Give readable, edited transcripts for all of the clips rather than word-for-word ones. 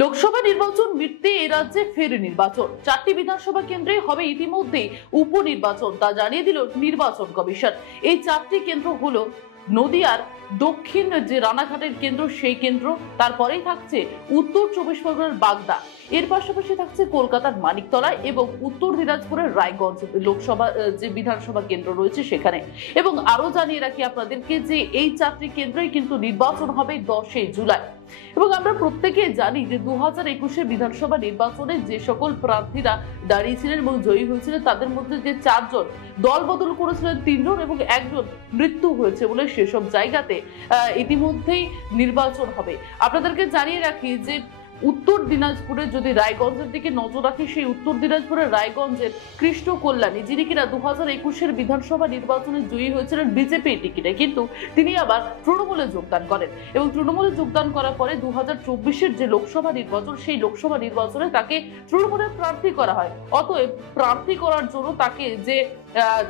লোকসভা নির্বাচন মিটতে এ রাজ্যে ফের নির্বাচন। 4টি বিধানসভা কেন্দ্রে হবে ইতিমধ্যে উপনির্বাচন, তা জানিয়ে দিল নির্বাচন কমিশন। এই 4টি কেন্দ্র হলো নদিয়ার দক্ষিণ যে রানাঘাটের কেন্দ্র সেই কেন্দ্র, তারপরেই থাকছে উত্তর 24 পরগনার বাগদা, এর পাশাপাশি থাকছে কলকাতার মানিকতলা এবং উত্তর দিনাজপুরের রায়গঞ্জ লোকসভা যে বিধানসভা কেন্দ্র রয়েছে সেখানে। এবং আরো জানিয়ে রাখি আপনাদেরকে যে এই 4টি কেন্দ্রেই কিন্তু নির্বাচন হবে 10 জুলাই। এবং আমরা প্রত্যেকে জানি যে 2021 বিধানসভা নির্বাচনে যে সকল প্রার্থীরা দাঁড়িয়েছিলেন এবং জয়ী হয়েছিলেন তাদের মধ্যে যে 4 জন দল বদল করেছিলেন 3 জন এবং 1 জন মৃত্যু হয়েছে বলে সেসব জায়গাতে ইতিমধ্যেই নির্বাচন হবে। আপনাদেরকে জানিয়ে রাখি যে উত্তর দিনাজপুরে যদি রায়গঞ্জের দিকে নজর রাখি, সেই উত্তর দিনাজপুরের রায়গঞ্জের কৃষ্ণ কল্যাণী, যিনি কিনা 2021 বিধানসভা নির্বাচনে জয়ী হয়েছিলেন বিজেপি টিকিটে, কিন্তু তিনি আবার তৃণমূলে যোগদান করেন এবং তৃণমূলে যোগদান করার পরে 2024 যে লোকসভা নির্বাচন, সেই লোকসভা নির্বাচনে তাকে তৃণমূলের প্রার্থী করা হয়। অতএব প্রার্থী করার জন্য তাকে যে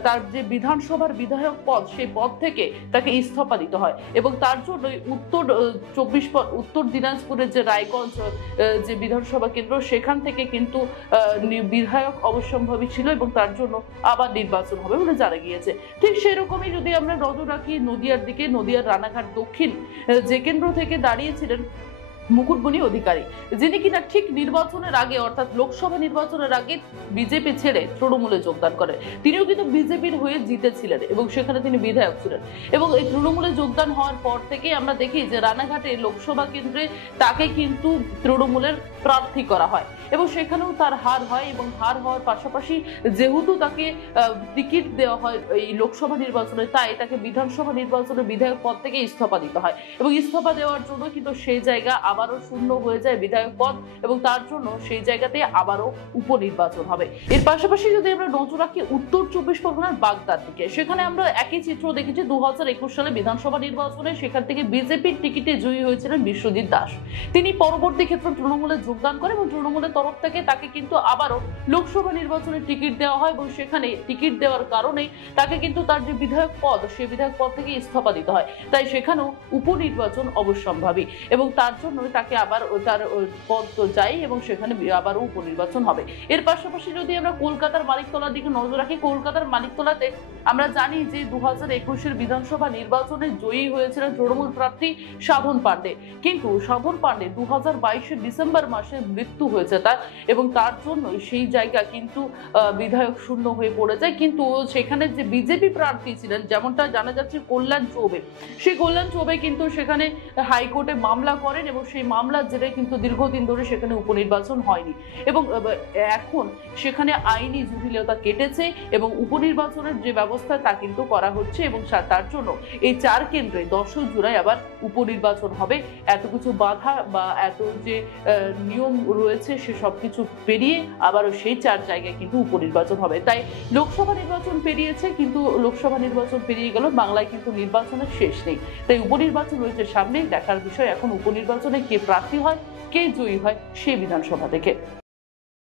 তার যে বিধানসভার বিধায়ক পদ, সেই পদ থেকে তাকে ইস্তফা দিতে হয় এবং তার জন্যই উত্তর দিনাজপুরের যে রায়গঞ্জ যে বিধানসভা কেন্দ্র, সেখান থেকে কিন্তু বিধায়ক অবশ্যম্ভাবী ছিল এবং তার জন্য আবার নির্বাচন হবে বলে জানা গিয়েছে। ঠিক সেরকমই যদি আমরা নজর রাখি নদিয়ার দিকে, নদিয়ার রানাঘাট দক্ষিণ যে কেন্দ্র থেকে দাঁড়িয়েছিলেন মুকুটমণি অধিকারী, যিনি কিনা ঠিক নির্বাচনের আগে অর্থাৎ লোকসভা নির্বাচনের আগে বিজেপি ছেড়ে তৃণমূলে যোগদান করেন। তিনিও কিন্তু বিজেপির হয়ে জিতেছিলেন এবং সেখানে তিনি বিধায়ক ছিলেন এবং এই তৃণমূলে যোগদান হওয়ার পর থেকে আমরা দেখি যে রানাঘাটে লোকসভা কেন্দ্রে তাকে কিন্তু তৃণমূলের প্রার্থী করা হয় এবং সেখানেও তার হার হয় এবং হার হওয়ার পাশাপাশি যেহেতু তাকে টিকিট দেওয়া হয় এই লোকসভা নির্বাচনে, তাই তাকে বিধানসভা নির্বাচনে বিধায়ক পদ থেকে ইস্তফা দিতে হয় এবং ইস্তফা দেওয়ার জন্য কিন্তু সেই জায়গা আবারও শূন্য হয়ে যায় বিধায়ক পদ এবং তার জন্য সেই জায়গাতে আবারও উপনির্বাচন হবে। এর পাশাপাশি যদি আমরা নজর রাখি উত্তর 24 পরগনার বাগদার দিকে, সেখানে আমরা একই চিত্র দেখেছি 2021 সালে বিধানসভা নির্বাচনে সেখান থেকে বিজেপির টিকিটে জয়ী হয়েছিলেন বিশ্বজিৎ দাস। তিনি পরবর্তী ক্ষেত্রে তৃণমূলে যোগদান করেন এবং তৃণমূলের তরফ থেকে তাকে কিন্তু আবারও লোকসভা নির্বাচনে টিকিট দেওয়া হয় এবং সেখানে টিকিট দেওয়ার কারণে তাকে কিন্তু তার যে বিধায়ক পদ, সেই বিধায়ক পদ থেকে ইস্তফা দিতে হয়, তাই সেখানেও উপনির্বাচন অবশ্যম্ভাবী এবং তার জন্য তাকে আবার তার পদ তো যাই এবং সেখানে আবারও উপনির্বাচন হবে। এর পাশাপাশি যদি আমরা কলকাতার মানিকতলার দিকে নজর রাখি, কলকাতার মানিকতলাতে আমরা জানি যে 2021 বিধানসভা নির্বাচনে জয়ী হয়েছিলেন তৃণমূল প্রার্থী সাধন পাণ্ডে, কিন্তু সাধন পাণ্ডে 2022 ডিসেম্বর মাসে মৃত্যু হয়েছে তার এবং তার জন্য সেই জায়গা কিন্তু বিধায়ক শূন্য হয়ে পড়ে যায়। কিন্তু সেখানে যে বিজেপি প্রার্থী ছিলেন, যেমনটা জানা যাচ্ছে কল্যাণ চৌবে, সেই কল্যাণ চৌবে কিন্তু সেখানে হাইকোর্টে মামলা করেন এবং সেই মামলার জেরে কিন্তু দীর্ঘদিন ধরে সেখানে উপনির্বাচন হয়নি এবং এখন সেখানে আইনি জটিলতা কেটেছে এবং উপনির্বাচনের যে ব্যবস্থা তা কিন্তু করা হচ্ছে এবং তার জন্য এই 4 কেন্দ্রে 10 জুলাই আবার উপনির্বাচন হবে। এত কিছু বাধা বা এত যে নিয়ম রয়েছে সে সবকিছু পেরিয়ে আবারও সেই 4 জায়গায় কিন্তু উপনির্বাচন হবে। তাই লোকসভা নির্বাচন পেরিয়েছে, কিন্তু লোকসভা নির্বাচন পেরিয়ে গেল, বাংলায় কিন্তু নির্বাচনের শেষ নেই। তাই উপনির্বাচন রয়েছে সামনে, দেখার বিষয় এখন উপনির্বাচনে কে প্রার্থী হয়, কে জয়ী হয় সেই বিধানসভা থেকে।